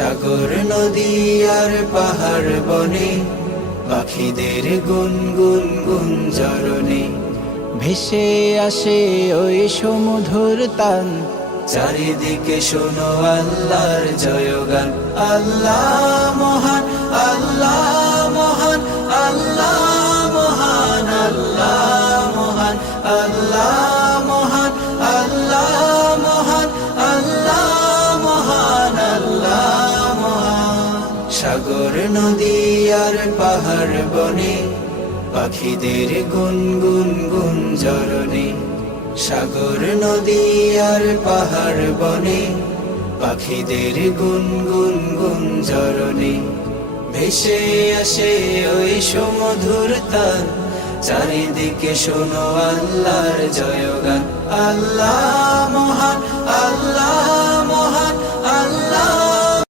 সাগর নদী আর পাহাড় বনে পাখিদের গুনগুন গুঞ্জরণে ভেসে আসে ওই সমুধুর তান। চারিদিকে শোনো আল্লাহর জয়গান। আল্লাহ মহান, আল্লাহ মহান, আল্লাহ মহান, আল্লাহ মহান, আল্লাহ মহান, আল্লাহ মহান, আল্লাহ মহান, আল্লাহ মহান। সাগর নদী আর পাহাড় বনে পাখিদের গুনগুন গুঞ্জরণে সাগর নদী আর পাহাড় বনে পাখিদের গুনগুন গুঞ্জরণে ভেসে আসে ওই সমুধুর তান। চারিদিকে শোনো আল্লাহর জয়গান। আল্লাহ মহান, আল্লাহ মহান, আল্লাহ